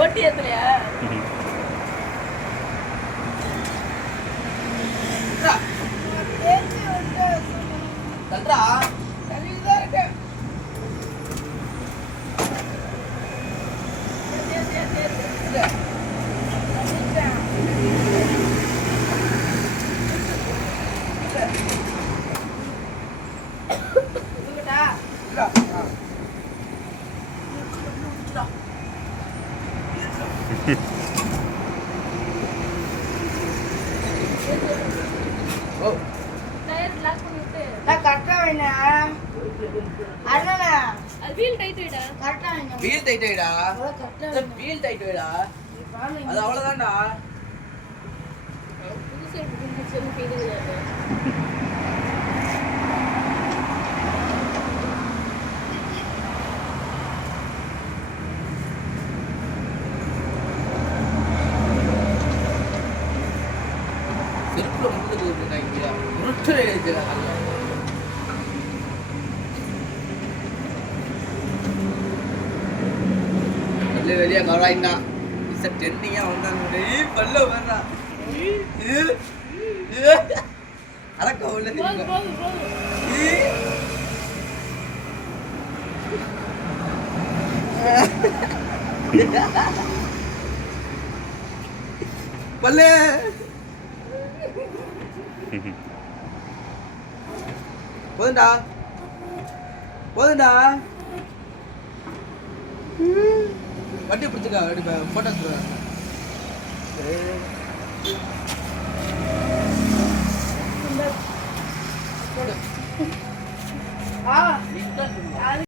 ஓட்டியதுலையா தல்றா தள்ளிதான் இருக்கு. Wheel tight வைடா. Wheel tight வைடா. அது அவ்வளவுதான்டா. செருப்புல முட்டு இருக்காங்க. முட்டு எழுதுறாங்க. வெளியே கவராயினா சார் டென்னிங்கா வந்தாங்க. பல்ல வர்றா அடக்க உள்ள பல்லே போதுண்டா போதுண்டா. வண்டி பிடிச்சிக்கா போட்டோஸ் ஆ